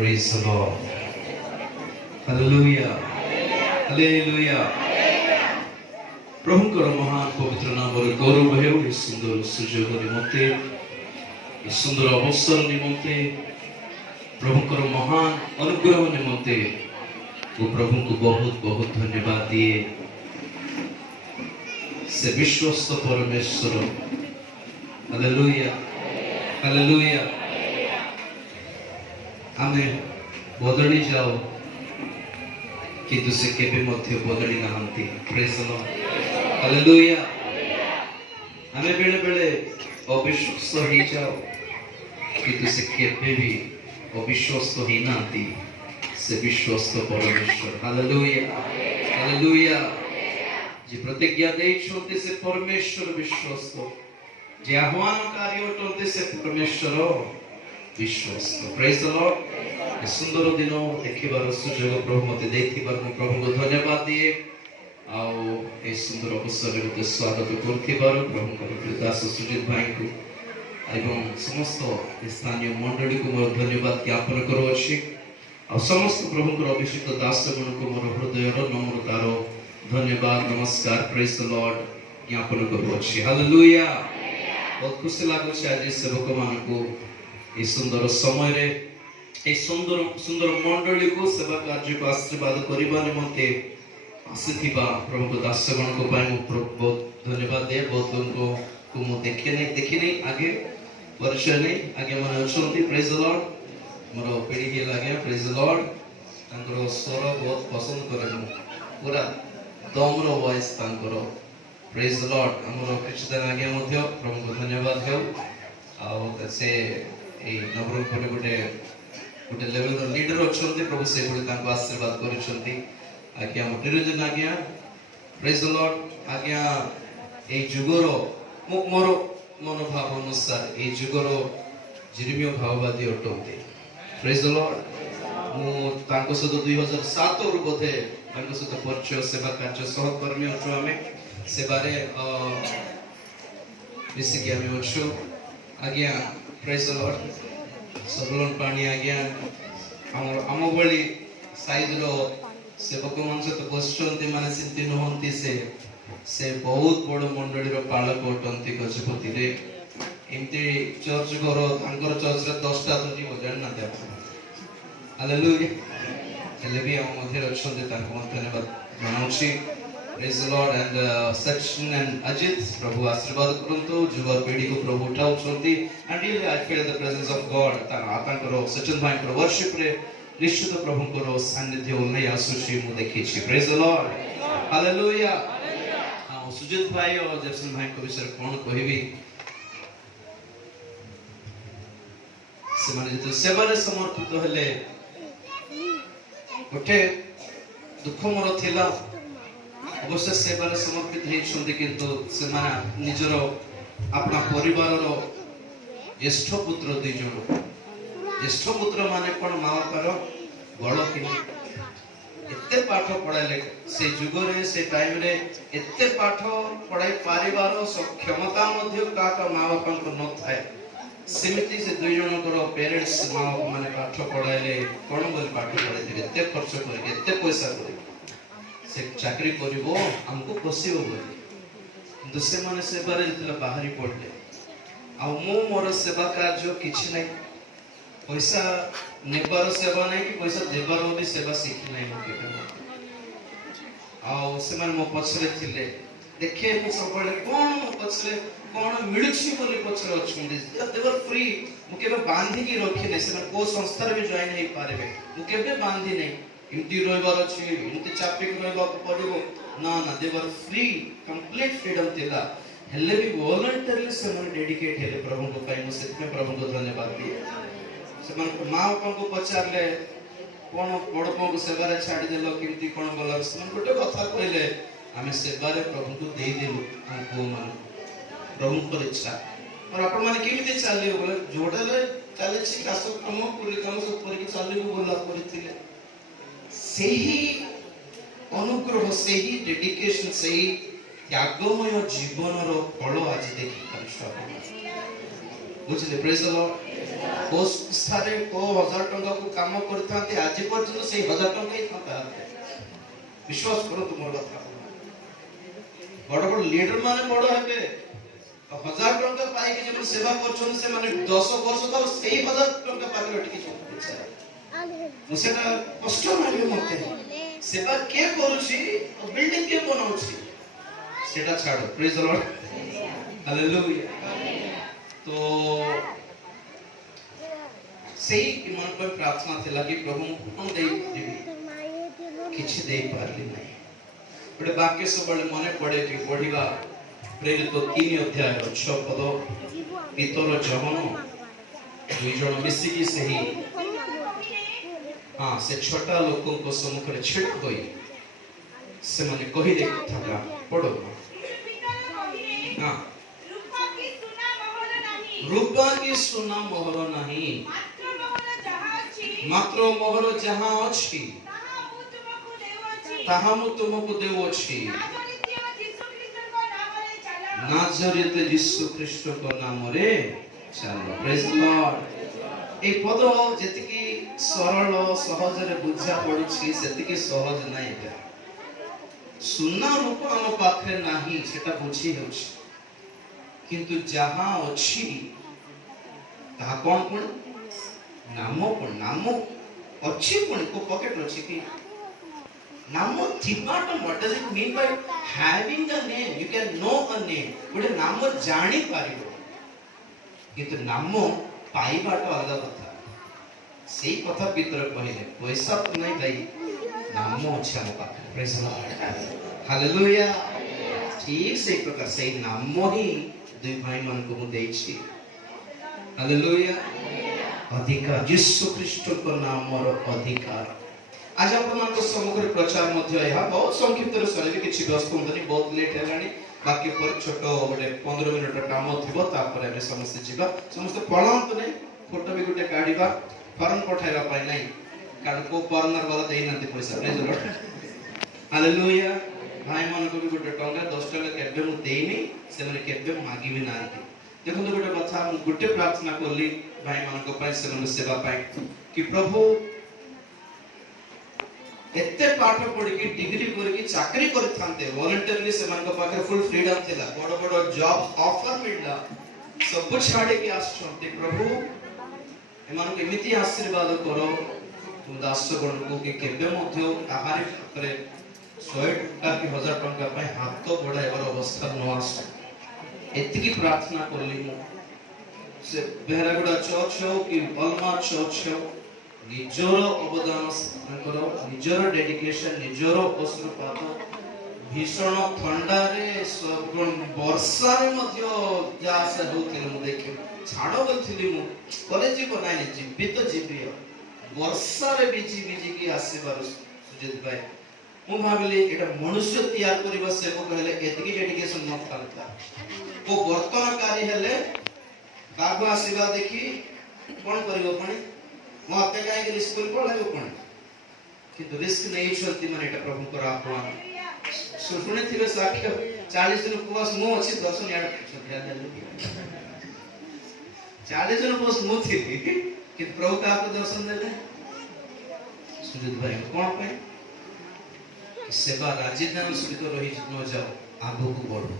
Praise the Lord. Hallelujah. Hallelujah. प्रभुଙ୍କର महान पवित्र नामରେ ଗୌରବ ହେଉ। ଏ ସୁନ୍ଦର ସୁଯୋଗ ନିମନ୍ତେ, ଏ ସୁନ୍ଦର ଅବସର ନିମନ୍ତେ, ପ୍ରଭୁଙ୍କର ମହାନ ଅନୁଗ୍ରହ ନିମନ୍ତେ ମୁଁ ପ୍ରଭୁଙ୍କୁ ବହୁତ ବହୁତ ଧନ୍ୟବାଦ ଦିଏ। ସେ ବିଶ୍ୱସ୍ତ ପରମେଶ୍ୱର। Hallelujah, hallelujah. ଆମେ ବଦଳି ଯାଉ କିନ୍ତୁ ସେ କେବେ ମଧ୍ୟ ବଦଳି ନାହାନ୍ତି। ପ୍ରେଜ୍ ଦ ଲର୍ଡ, ହାଲେଲୁୟା। ଆମେ ବେଳେ ବେଳେ ଅବିଶ୍ୱାସ ହେଇଯାଉ କିନ୍ତୁ ସେ କେବେ ବି ଅବିଶ୍ୱାସ ହେଇନାହାନ୍ତି। ସେ ବିଶ୍ୱସ୍ତ ପରମେଶ୍ୱର। Hallelujah, hallelujah. ଯେ ପ୍ରତିଜ୍ଞା ଦେଇଛନ୍ତି ସେ ପରମେଶ୍ୱର ବିଶ୍ୱସ୍ତ। ଯେ ଆହ୍ୱାନକାରୀ ଅଟନ୍ତି ସେ ପରମେଶ୍ୱର ବିଶ୍ୱସ୍ତ। ପ୍ରେଜ୍ ଦ ଲର୍ଡ। ଏ ସୁନ୍ଦର ଦିନ ଦେଖିବାର ସୁଯୋଗ ପ୍ରଭୁ ମୋତେ ଦେଇଥିବାରୁ ମୁଁ ପ୍ରଭୁଙ୍କୁ ଧନ୍ୟବାଦ ଦିଏ। ଆଉ ଏ ସୁନ୍ଦର ଅବସରରେ ମୋତେ ସ୍ୱାଗତ କରୁଥିବାରୁ ପ୍ରଭୁଙ୍କର ପ୍ରିୟ ଦାସ ସୁଜିତ ଭାଇଙ୍କୁ ଏବଂ ସମସ୍ତ ସ୍ଥାନୀୟ ମଣ୍ଡଳୀକୁ ମୋର ଧନ୍ୟବାଦ ଜ୍ଞାପନ କରୁଅଛି। ଆଉ ସମସ୍ତ ପ୍ରଭୁଙ୍କର ଅଭିଷିକ୍ତ ଦାସଗଣଙ୍କୁ ମୋର ହୃଦୟର ନମ୍ରତାର ଧନ୍ୟବାଦ, ନମସ୍କାର, ପ୍ରେଜ୍ ଦ ଲର୍ଡ ଜ୍ଞାପନ କରୁଅଛି। ହାଲେଲୁୟା। ବହୁତ ଖୁସି ଲାଗୁଛି ଆଜି ସେବକମାନଙ୍କୁ ଏ ସୁନ୍ଦର ସମୟରେ ଏ ସୁନ୍ଦର ମଣ୍ଡଳୀକୁ ସେବା କାର୍ଯ୍ୟକୁ ଆଶୀର୍ବାଦ କରିବା ନିମନ୍ତେ ଆସିଥିବା ପ୍ରଭୁଙ୍କ ଦାସଗଣଙ୍କ ପାଇଁ ମୁଁ ବହୁତ ଧନ୍ୟବାଦ ଦିଏ। ବହୁତ ଲୋକଙ୍କୁ ମୁଁ ଦେଖିନି ଆଗେ ପରିଚୟ ନେଇ ଆଜ୍ଞା ମାନେ ଅଛନ୍ତି। ପ୍ରେଜ୍ ଦ ଲର୍ଡ। ମୋର ପିଢ଼ି ହେଲା ଆଜ୍ଞା। ପ୍ରେଜ୍ ଦ ଲର୍ଡ। ତାଙ୍କର ସ୍ୱର ବହୁତ ପସନ୍ଦ କରେ ମୁଁ, ପୁରା ଦମର ଭଏସ୍ ତାଙ୍କର। ପ୍ରେଜ୍ ଦ ଲର୍ଡ। ଆମର କିଛିଦିନ ଆଜ୍ଞା ମଧ୍ୟ ପ୍ରଭୁଙ୍କୁ ଧନ୍ୟବାଦ ହେଉ। ଆଉ ସେ ଏଇ ନବରଙ୍ଗପୁରରେ ଗୋଟେ ଲେଭେଲର ଲିଡର ଅଛନ୍ତି। ପ୍ରଭୁ ସେଭଳି ତାଙ୍କୁ ଆଶୀର୍ବାଦ କରିଛନ୍ତି ଆଜ୍ଞା। ନିରଞ୍ଜନ ଆଜ୍ଞା, ପ୍ରେଜ୍ ଦ ଲର୍ଡ। ଆଜ୍ଞା ଏଇ ଯୁଗର ମୋର ମନୋଭାବ ଅନୁସାର ଏଇ ଯୁଗର ଜିରିମିୟ ଭାବବାଦୀ ଅଟନ୍ତି। ପ୍ରେଜ୍ ଦ ଲର୍ଡ। ମୁଁ ତାଙ୍କ ସହିତ 2007ରୁ ବୋଧେ ତାଙ୍କ ସହିତ ପରିଚୟ, ସେବା କାର୍ଯ୍ୟ ସହକର୍ମୀ ଅଛୁ। ଆମେ ସେବାରେ ମିଶିକି ଆମେ ଅଛୁ ଆଜ୍ଞା। ପ୍ରେଜ୍ ଦ ଲର୍ଡ। ସବଲନ ପାଣି ଆଜ୍ଞା ଆମ ଭଳି ସାଇଜର ସେବକମାନେ ସହିତ ବସିଛନ୍ତି, ମାନେ ସେମିତି ନୁହନ୍ତି। ସେ ବହୁତ ବଡ଼ ମଣ୍ଡଳୀର ପାଳକ ଅଟନ୍ତି ଗଜପତିରେ। ଏମିତି ଚର୍ଚ୍ଚ ଘର ତାଙ୍କର ଚର୍ଚ୍ଚରେ 10ଟା ତ ଯିବ ଜାଣିନାହାନ୍ତି ଆପଣ। ହାଲେଲୁୟା। ହେଲେ ବି ଆମ ମଧ୍ୟରେ ଅଛନ୍ତି, ତାଙ୍କୁ ମଧ୍ୟ ଧନ୍ୟବାଦ ଜଣାଉଛି। Praise the Lord. And Sachin and Ajit, ପ୍ରଭୁ ଆଶୀର୍ବାଦ କରନ୍ତୁ। ଯୁବ ପିଢ଼ିକୁ ପ୍ରଭୁ ଉଠାଉଛନ୍ତି। And really I feel the presence of God. ତାଙ୍କର ସଚିନ ଭାଇଙ୍କର ବର୍ଷିପରେ ନିଶ୍ଚିତ ପ୍ରଭୁଙ୍କର ସାନ୍ନିଧ୍ୟ ଓହ୍ଲାଇ ଆସୁଛି, ମୁଁ ଦେଖିଛି। ପ୍ରେଜ୍ ଦ ଲର୍ଡ, ହାଲେଲୁୟା। ଆଉ ସୁଜିତ ଭାଇ ଓ ଜେସନ ଭାଇଙ୍କ ବିଷୟରେ କଣ କହିବି। ସେମାନେ ଯେତେବେଳେ ସେବାରେ ସମର୍ପିତ ହେଲେ, ଗୋଟେ ଦୁଃଖ ମୋର ଥିଲା। ଅବଶ୍ୟ ସେବାରେ ସମର୍ପିତ ହେଇଛନ୍ତି କିନ୍ତୁ ସେମାନେ ନିଜର ଆପଣା ପରିବାରର ଜ୍ୟେଷ୍ଠ ପୁତ୍ର 2 ଜଣ। ଜ୍ୟେଷ୍ଠ ପୁତ୍ର ମାନେ କଣ, ମା ବାପାର ବଡ଼ ପିଲା। ଏତେ ପାଠ ପଢ଼ାଇଲେ ସେ ଯୁଗରେ, ସେ ଟାଇମରେ ଏତେ ପାଠ ପଢ଼ାଇ ପାରିବାର କ୍ଷମତା ମଧ୍ୟ କାହା ମା ବାପାଙ୍କ ନଥାଏ। ସେମିତି ସେ 2 ଜଣଙ୍କର ପ୍ୟାରେଣ୍ଟସ୍, ମା ବାପା ମାନେ ପାଠ ପଢ଼ାଇଲେ। କଣ ବୋଲି ପାଠ ପଢ଼ାଇଥିବେ, ଏତେ ଖର୍ଚ୍ଚ କରିକି, ଏତେ ପଇସା କରିକି। ସେ ଚାକିରି କରିବ, ଆମକୁ ପୋଷିବ ବୋଲି। କିନ୍ତୁ ସେମାନେ ସେବାରେ ଯେତେବେଳେ ବାହାରି ପଡ଼ିଲେ, ଆଉ ମୁଁ ମୋର ସେବା କାର୍ଯ୍ୟ କିଛି ନାହିଁ। ପଇସା ନେବାର ସେବା ନାହିଁ କି ପଇସା ଦେବାର ବି ସେବା ଶିଖି ନାହିଁ ମୁଁ କେବେ। ଆଉ ସେମାନେ ମୋ ପଛରେ ଥିଲେ। ଦେଖେ ମୁଁ ସବୁବେଳେ କଣ ମୋ ପଛରେ କଣ ମିଳୁଛି ବୋଲି ପଛରେ ଅଛନ୍ତି। ଦେବର ଫ୍ରି। ମୁଁ କେବେ ବାନ୍ଧିକି ରଖିନି। ସେମାନେ କୋଉ ସଂସ୍ଥାରେ ବି ଜଏନ୍ ହେଇପାରିବେ, ମୁଁ କେବେ ବାନ୍ଧି ନାହିଁ। ଏମିତି ରହିବାର ଅଛି, ଏମିତି ଚାପିକି ରହିବାକୁ ପଡ଼ିବ, ନା ନା। ଦେବର ଫ୍ରି, କମ୍ପ୍ଲିଟ ଫ୍ରିଡମ୍ ଥିଲା। ହେଲେ ବି ଭଲଣ୍ଟାରିଲି ସେମାନେ ଡେଡିକେଟ ହେଲେ ପ୍ରଭୁଙ୍କ ପାଇଁ। ମୁଁ ସେଥିପାଇଁ ପ୍ରଭୁଙ୍କୁ ଧନ୍ୟବାଦ ଦିଏ। ସେମାନଙ୍କ ମା ବାପାଙ୍କୁ ପଚାରିଲେ କଣ ବଡ଼ ପୁଅଙ୍କୁ ସେବାରେ ଛାଡ଼ିଦେଲ, କେମିତି କଣ ଗଲା। ସେମାନେ ଗୋଟେ କଥା କହିଲେ, ଆମେ ସେବାରେ ପ୍ରଭୁଙ୍କୁ ଦେଇଦେଲୁ ଆମ ପୁଅମାନଙ୍କୁ। ପ୍ରଭୁଙ୍କର ଇଚ୍ଛା। ଆଉ ଆପଣମାନେ କେମିତି ଚାଲିବ ବୋଲେ, ଯୋଉଟାରେ ଚାଲିଛି ଚାଷ କାମ, ପୁରୀ କାମ ସବୁ କରିକି ଚାଲିବୁ ବୋଲା କରିଥିଲେ। ସେହି ଅନୁଗ୍ରହ, ସେହି ଡେଡିକେସନ, ସେହି ତ୍ୟାଗମୟ ଜୀବନର ଫଳ ଆଜି ଦେଖିପାରୁଛୁ ଆପଣ। बुझले प्रेज द लॉर्ड को स्थारे को 1000 टंका को काम करथांती आज पर्यंत से 1000 टंका ही था विश्वास करो तुमर कथा बड़ बड़ लीडर माने बड़ हेबे 1000 टंका पाई के जब सेवा करछन से माने 10 वर्ष तो सेही 1000 टंका पाके अटकी छ मुसेटा कष्ट लागे मते सेवा के करूची बिल्डिंग के बनाउची सेटा छाड़ो प्रेज द लॉर्ड हालेलुया तो सही मन पर प्रार्थना थिला कि प्रभु हम दे देबी किछ दे पारली नहीं बड़े वाक्य सब बड़े मने पड़े कि पढ़िबा प्रेरित 3 अध्याय 6 पद पितर जहन दुई जण मिसी की सही हां से छोटा लोगों को सम्मुख रे छिड़ होई से माने कहि दे कथा पढ़ो हां रूपा की सुना मोहर नहीं मात्र मोहर जहां अछि ताहा मु तुमको देवछि नाजरेत यीशु ख्रीष्ट को नाम रे चलो प्रेज द लॉर्ड ए पद जतिकी सरल सहज रे बुझा पड़ुछि सेतिकी सहज नै एटा सुना रूप हम पाखरे नाही सेटा बुझी होछि किंतु जहां अछि ता कोन कोन नाम अछि कोन को पॉकेट अछि कि नाम थिबाट what does it mean by having a name you can know a name but नाम जानि पारिबो किंतु नाम पाइबाट अलग कथा सेही कथा भीतर कहिले पैसा तो नहीं भाई नाम अछि हम पाखरे प्रेज द लॉर्ड हालेलुया ठीक से प्रकार से नाम ही दुई भाई मन को मु देछि हालेलुया अधिकार यीशु ख्रीष्ट को नाम और अधिकार आज अपन को सम्मुख प्रचार मध्य यह बहुत संक्षिप्त रे सरी किछि व्यस्त होतनी बहुत लेट हेलानी बाकी पर छोटो गोटे 15 मिनिट काम थिबो तापर हम समस्त जीवा समस्त पळंत नै फोटो भी गुटे काढिबा फॉर्म पठाइबा पाई नै कारण को कॉर्नर वाला देई नथि पैसा प्लीज लॉर्ड हालेलुया भाई मन को भी गुटे टंका 10 टंका केबे मु देइनी से माने केबे मागी भी नांती देखो तो गुटे कथा मु गुटे प्रार्थना करली भाई मन को पाई से मन सेवा पाई कि प्रभु एते पाठ पढ़ी की डिग्री करी की चाकरी करथांते वॉलंटियरली से मन को पाखे फुल फ्रीडम थिला बड़ बड़ जॉब ऑफर मिलला सब छाड़े के आछंते प्रभु एमान के मिति आशीर्वाद करो तुम दास गण को के केबे मध्य आहारी करे 100 टका की 1000 टका पे हाथ तो बढ़ाइबार अवस्था न आस एति की प्रार्थना करली मु से बेहरागुड़ा चर्च हो कि पलमा चर्च हो निजर अवदान करो निजर डेडिकेशन निजर अश्रुपात भीषण ठंडा रे वर्षा रे मध्य जा से होतिल मु देखि छाड़ बोलथिली मु कॉलेज जीव नाही जीवित जीवी वर्षा रे बिजी बिजी की आसीबार सुजित भाई मु भाबिली एटा मनुष्य तैयार करबा से को कहले एतकी डेडिकेशन न थालता को बर्तनकारी हेले कागो आसीबा देखि कोन करिवो पनि मते काहे के स्कूल पढाइबो कोन किंतु रिस्क नहीं छलती माने एटा प्रभु को आह्वान सुने थिबे साक्ष्य 40 दिन उपवास मो अछि दर्शन याड छथिया देले 40 दिन उपवास मो थी कि प्रभु का आपको दर्शन देले सुजित भाई कोन पे सेवा राजधानी सहित रही न जाओ आगो को बढ़ो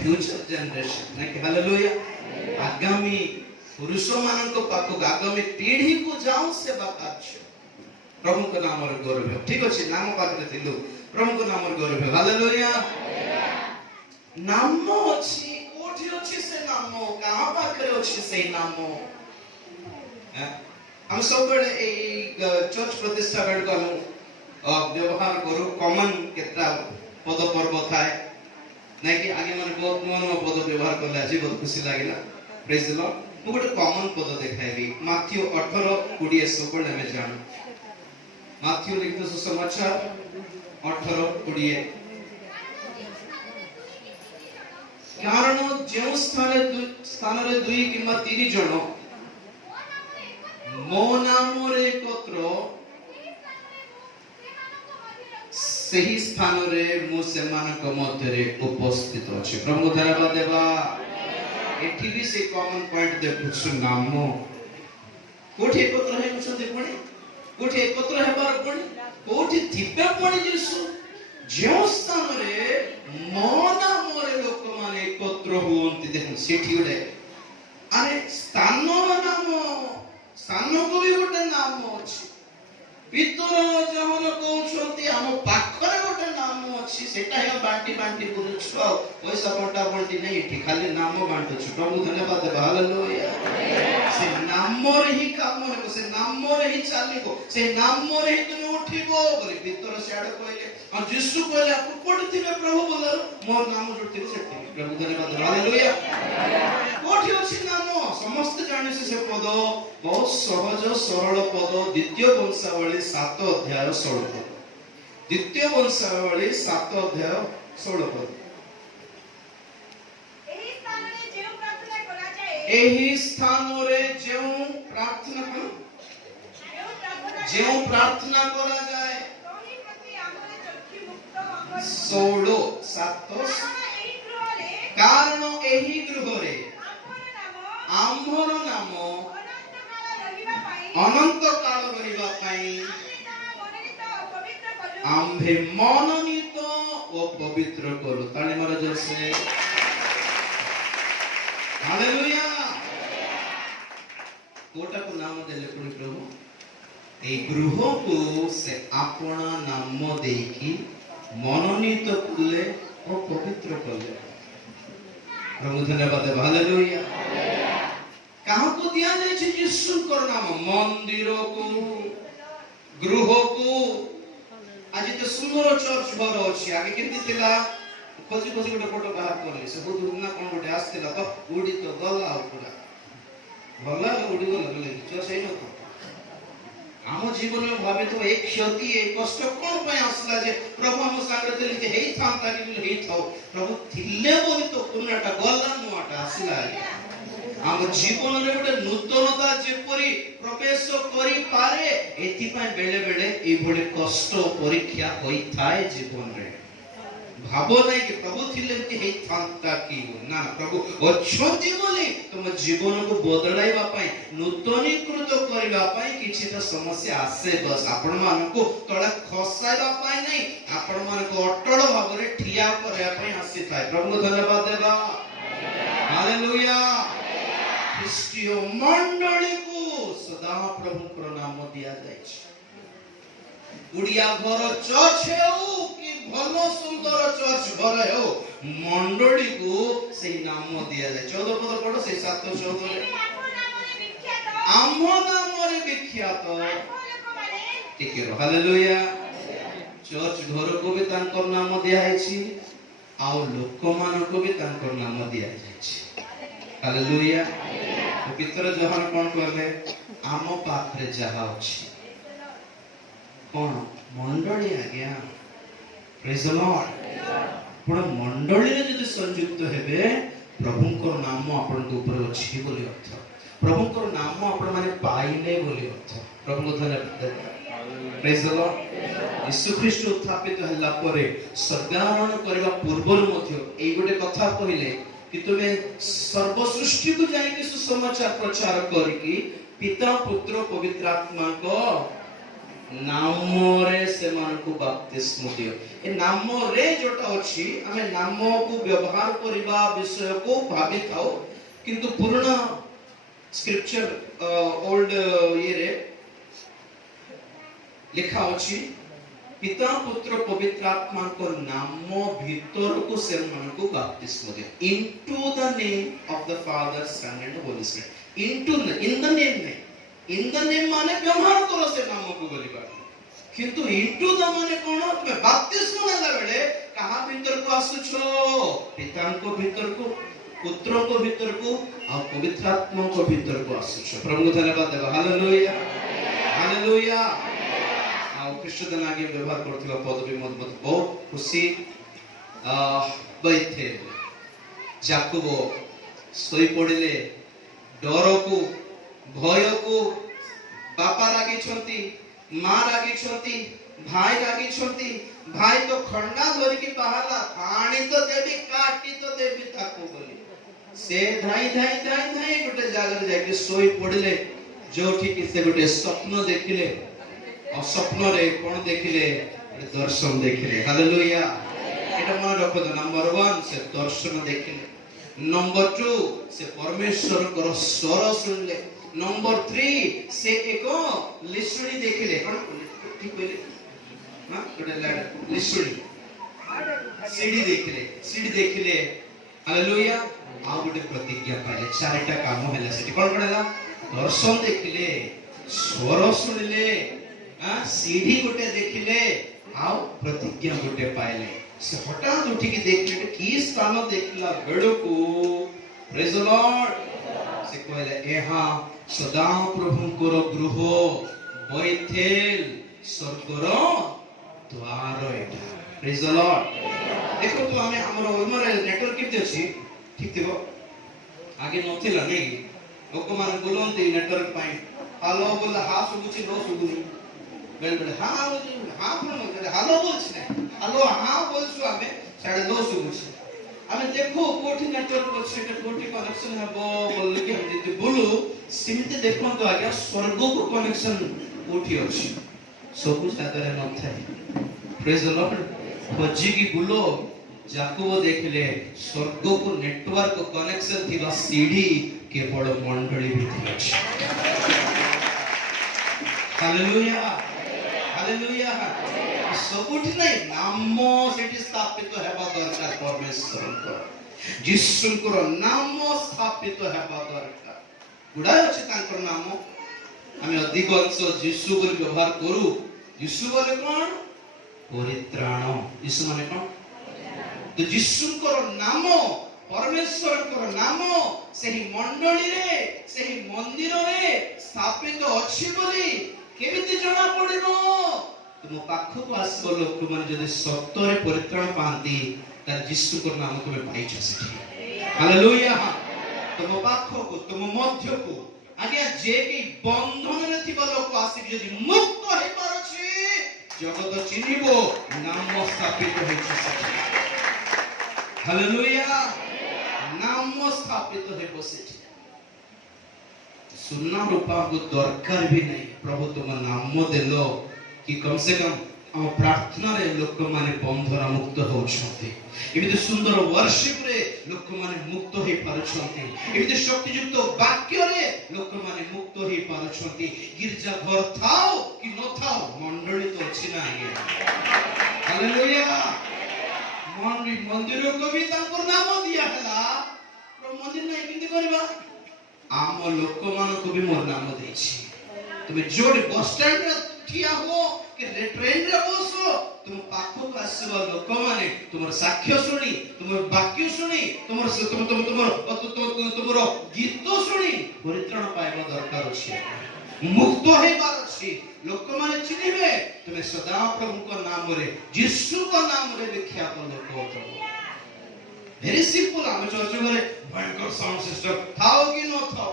फ्यूचर जनरेशन ना कि हालेलुया आगामी पुरुषों मान को पाको आगामी पीढ़ी को जाऊं सेवा कार्य प्रभु का नाम और गौरव ठीक अछि नाम पात्र थिलु प्रभु का नाम और गौरव हालेलुया नाम अछि कोठी अछि से नाम कहां पाखरे अछि से नाम हम सब बड़े ए चर्च प्रतिष्ठा बेड को हम व्यवहार करू कॉमन केत्रा पद पर्व थाए नै कि आगे माने बहुत नवा पद व्यवहार करला जी बहुत खुशी लागिला प्रेज द लॉर्ड मु गोटे कॉमन पद देखाइबी माथ्यू 18:20 सब में जान माथ्यू लिखित सुसमाचार 18:20 कारण जो स्थान रे 2 किंबा 3 जण मो नाम रे एकत्र सही स्थान रे मु सेमान मध्य रे उपस्थित अछि प्रभु धन्यवाद देवा एठी भी से कॉमन पॉइंट देखुछु नाम कोठी एकत्र हे मुछते पुणी कोठी एकत्र हेबार पुणी कोठी थिबे पुणी यीशु जो स्थान रे मो नाम रे लोक माने एकत्र होंती देखन सेठी उडे अरे स्थान को भी गोटे नाम अछि पितर जहन कहउछंती हम पाखरे गोटे नाम अछि सेटा हे बांटी बांटी बुलुछ पैसा बंटा बंटी नहीं एठी खाली नाम बांटुछ प्रभु धन्यवाद हालेलुया से नाम रे ही काम हेबो से नाम रे ही चालिबो से नाम रे ही तुम उठिबो बोले पितर सेड कहले आ यीशु कहले आप पडथिबे प्रभु बोलर मोर नाम जुटथिबे सेठी प्रभु धन्यवाद हालेलुया कोठी अछि नाम समस्त जाने से पद बहुत सहज सरल पद द्वितीय वंशावली 7 अध्याय 16 पद द्वितीय वंशावली 7 अध्याय 16 पद एही स्थान रे जेउ प्रार्थना करा जाए 16:7 कारण एही गृह रे आम्भर नाम अनंत काल रहिबा पाई आम्भे मनोनीत ओ पवित्र करू ताली मार जैसे हालेलुया कोटा को नाम देले पुणी प्रभु ए गृह को से आपना नाम देकी मनोनीत कले ओ पवित्र कले प्रभु धन्यवाद हालेलुया कहाँ को दिया जाए यीशु को नाम मंदिर को गृह को आज तो सुंदर चर्च घर अछि आगे केमती थिला खोजी खोजी गोटे फोटो बाहर करले से बुध ना कोन गोटे आस्थिला तो उडी तो गला पूरा भला उडी गला चर्च सही न आम जीवन में भावे तो एक क्षति एक कष्ट कोन पे आसला जे प्रभु हम संग देले जे हेई थांता कि हेई थाओ प्रभु थिले बोली तो कोनटा गला नुआटा आसला आम जीवन रे गोटे नूतनता जेपरी प्रवेश करि पारे एति पय बेले बेले ए भले कष्ट परीक्षा होई थाए जीवन रे भाबो नहीं कि प्रभु थिले कि हेई थांता कि ना प्रभु अछंती बोली तुम जीवन को बदलाइबा पय नूतनीकृत करबा पय किछिटा समस्या आसे बस आपण मान को तळे खसाइबा पय नहीं आपण मान को अटल भाव रे ठिया करबा पय आसी थाए प्रभु धन्यवाद देबा हालेलुया ख्रीष्टीय मंडली को सदा प्रभु को नाम दिया जाय उड़िया घर चर्च हो कि भलो सुंदर चर्च घर हो मंडली को से नाम दिया जाय 14 पद पढ़ो से 7:14 रे आम नाम रे विख्यात ठीक है हालेलुया चर्च घर को भी तांकर नाम दिया है छी आ लोक मान को भी तांकर नाम दिया जाय छी हालेलुया पितर जहन कोन करले आम पाखरे जहा अछि कोन मंडली आज्ञा प्रेज द लॉर्ड पुरा मंडली रे जदि संयुक्त हेबे प्रभुंकर नाम आपन के ऊपर अछि बोली अर्थ प्रभुंकर नाम आपन माने पाइले बोली अर्थ प्रभु धन्यवाद प्रेज द लॉर्ड यीशु ख्रीष्ट उत्थापित हल्ला परे स्वर्गारोहण करबा पूर्वरु मध्ये एई गोटे कथा कहिले कि तुम्हें सर्व सृष्टि को जाएंगे सुसमाचार प्रचार करके पिता पुत्र पवित्र आत्मा को नाम रे से मान को बपतिस्म दियो ए नाम रे जोटा अछि हमें नाम को व्यवहार करबा विषय को भाबी थाओ किंतु पूर्ण स्क्रिप्चर ओल्ड ये रे लिखा अछि पिता पुत्र पवित्र आत्मा को नाम भीतर को से मन को बपतिस्म दे into the name of the father son and holy spirit into in the name नहीं इन द नेम माने व्यवहार करो से नाम को बोलिबा किंतु इनटू द माने कोन तुम बपतिस्म नेला बेले कहां भीतर को आसुछो पिता को भीतर को पुत्र को भीतर को और पवित्र आत्मा को भीतर को आसुछो प्रभु धन्यवाद देबा हालेलुया हालेलुया ख्रीष्टदान आगे व्यवहार करथिबा पदवी मत बहुत खुशी बैठे जाकुबो सोई पड़िले डर को भय को बापा रागी छंती मां रागी छंती भाई रागी छंती भाई तो खंडा धरि के बाहरला पानी तो देबी काटी तो देबी ताको बोली से धाई धाई धाई धाई गोटे जागर जाके सोई पड़िले जोठी कि से गोटे स्वप्न देखिले और स्वप्न रे कोन देखिले दर्शन देखिले हालेलुया एटा मन रखो नंबर 1 से दर्शन देखिले नंबर 2 से परमेश्वर को स्वर सुनले नंबर 3 से एको लिसुनी देखिले कोन ठीक बोले हां गोटे लिसुनी सीडी देखिले हालेलुया आ गोटे प्रतिज्ञा पाइले चारटा काम हैला सेठी कोन कोनला दर्शन देखिले स्वर सुनिले सीढ़ी गोटे देखिले आ प्रतिज्ञा गोटे पाइले से हठात उठी के देखले की स्थान देखला बेडो को प्रेज द लॉर्ड से कहले एहा सदा प्रभु को गृह बैथेल स्वर्गर द्वार एटा प्रेज द लॉर्ड देखो तो हमें हमर नेटवर्क किते अछि ठीक थिबो आगे नथिला नै लोक मान बोलंती नेटवर्क पाई हालो बोल हा सुबुची नो सुबुनी बेल बेल हा पण हालो बोलछ नै हालो हा बोलछु हमें साडे नो सुबुची हमें देखो कोठी नेटवर्क अछि के कोठी कनेक्शन हबो बोल के हम जति बोलू सिमते देखो तो आगे स्वर्ग को कनेक्शन कोठी अछि सब जागरे न थाई प्रेज द लॉर्ड खोजी की बोलो जाकुब देखले स्वर्ग को नेटवर्क कनेक्शन थिबा सीढ़ी केवल मंडली भितर अछि हालेलुया हालेलुया सबुठी नै नाम सेठी स्थापित हेबा दरकार परमेश्वर को यीशु को नाम स्थापित हेबा दरकार गुडा अछि तांकर नाम हमें अधिक अंश यीशु बोली व्यवहार करू यीशु बोले कोन परित्राण यीशु माने कोन तो यीशु को नाम परमेश्वर को नाम सही मंडली रे सही मंदिर रे स्थापित अछि बोली केमिति जणा पड़िबो तुम पाखो को आसबो लोक मन जदि सत्य रे परित्राण पांती त यीशु को नाम तुम पाइछ सेठी हालेलुया तुम पाखो को तुम मध्य को आगे जे की बंधन रे थिबा लोक आसी जदि मुक्त होई परछि जगत चिनिबो नाम स्थापित होइछ सेठी हालेलुया नाम स्थापित है बसेठी सुन्ना रूपा को दरकार भी नहीं प्रभु तुम नाम देलो कि कम से कम हम प्रार्थना रे लोक माने बंधन मुक्त होछंती एमिते सुंदर वर्शिप रे लोक माने मुक्त होई पारुछंती एमिते शक्ति युक्त वाक्य रे लोक माने मुक्त होई पारुछंती गिरजा घर थाओ कि न थाओ मंडली तो अछि ना आगे हालेलुया मंदिर को भी तांकर नाम दिया हला पर मंदिर नहीं किंती करबा आम लोक मान को भी मोर नाम देछि तुम जोड़ बस स्टैंड रे ठिया हो कि ट्रेन रे बसो तुम पाखो को आसबा लोक माने तुमर साक्ष्य सुनी तुमर वाक्य सुनी तुमर गीत सुनी परित्राण पाइबा दरकार अछि मुक्त होइबार अछि लोक माने चिनिबे तुमे सदा प्रभु को नाम रे यीशु को नाम रे विख्यात लोक हो वेरी सिंपल हम चर्च करे भयंकर साउंड सिस्टम थाओ कि न थाओ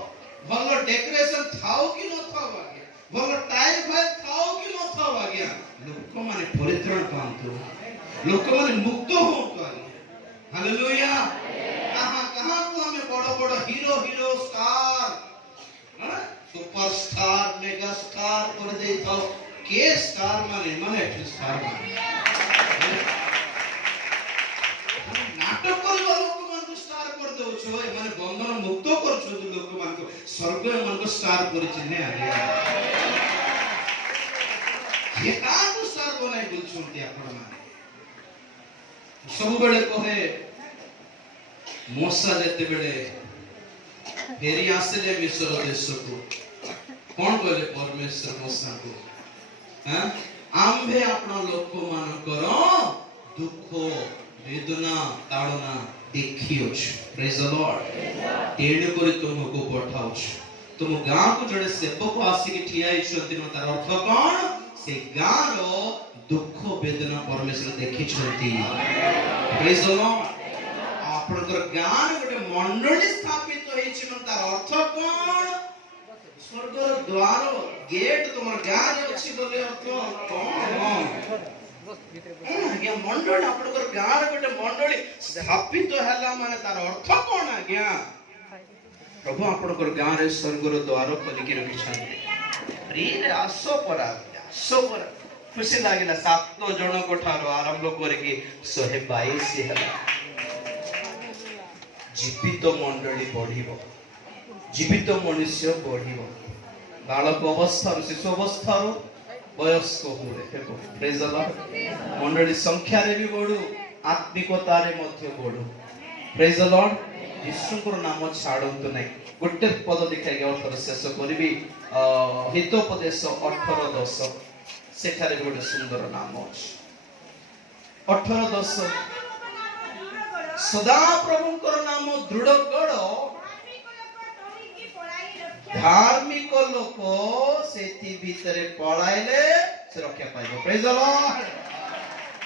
भलो डेकोरेशन थाओ कि न थाओ आगे भलो टाइल फाइल थाओ कि न थाओ आगे लोक माने परित्राण पांतो लोक माने मुक्त होतो आगे हालेलुया कहां को हमें बड़ हीरो स्टार ना सुपरस्टार मेगा स्टार कर दे तो के स्टार माने स्टार माने नाटक कर लोक मान को स्टार कर दो छो माने बंधन मुक्त कर छो लोक मान को स्वर्ग मान को स्टार कर चिन्हे आगे ये का को स्टार बनाई बोल छुंती आपण माने सब बेले कहे मोसा जते बेले फेरी आसले मिस्र देश को कौन कहले परमेश्वर मोसा को हां आंभे अपना लोक मान करो दुख वेदना ताड़ना देखियोछ प्रेज द लॉर्ड तेण करे तुमको पठाउछ तुम गां को जड़े सेवक आसी के ठिया इछंती न तार अर्थ कोन से गां रो दुख वेदना परमेश्वर देखि छंती प्रेज द लॉर्ड आपनकर गां गोटे मंडली स्थापित होई छ न तार अर्थ कोन स्वर्ग द्वार गेट तुमर गां रे अछि बोले अर्थ कोन आज्ञा मंडली आपनकर गाँव गोटे मंडली स्थापित हैला माने तार अर्थ कोन आज्ञा प्रभु आपनकर गाँव रे स्वर्गर द्वार खोलिक रखिछन रे आसो परा खुशी लागिला 7 जन को ठारो आरंभ करके 122 हैला जीवित मंडली बढ़िबो जीवित मनुष्य बढ़िबो बालक अवस्था शिशु अवस्था वयस्क हुए प्रेज द लॉर्ड मंडली संख्या रे भी बढ़ू आत्मिकता रे मध्य बढ़ू प्रेज द लॉर्ड यीशुकर नाम छाड़ंतु नहीं गोटे पद दिखाई अर्थ शेष करी हितोपदेश 18:10 सेठारे गोटे सुंदर नाम अछि 18:10 सदा प्रभुकर नाम दृढ़ गढ़ धार्मिक लोक सेति भीतर पळाइले से रक्षा पाइबो प्रेज द लॉर्ड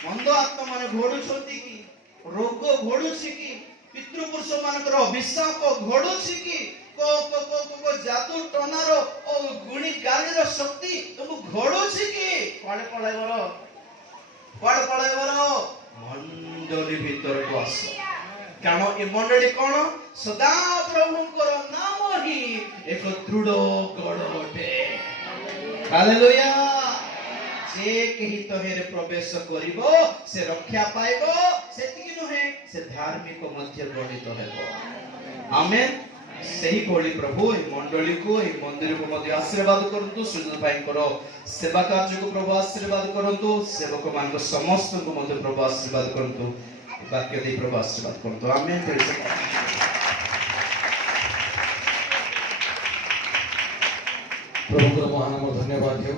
मंद आत्मा माने घोडुछंती की रोग घोडुछि की पितृपुरुष मानकर अभिशाप घोडुछि की को जादू टनारो ओ गुणी गालीर शक्ति तुम घोडुछि की पाळे पळाइबरो मंडली भीतर को आस कारण ए मंडली कोन सदा प्रभुकर नाम ही एक दृढ़ गढ़ अटे हालेलुया जे केही तहेरे प्रवेश करिवो से रक्षा पाइबो सेतिकी नहे से धार्मिक मध्य गणित हेबो आमेन सही बोली प्रभु ए मंडली को ए मंदिर को मध्य आशीर्वाद करंतु सुजन भाई करो सेवा कार्य को प्रभु आशीर्वाद करंतु सेवक मान को समस्त को मध्य प्रभु आशीर्वाद करंतु वाक्य दे प्रभु आशीर्वाद करंतु आमेन प्रभु को महान धन्यवाद हो।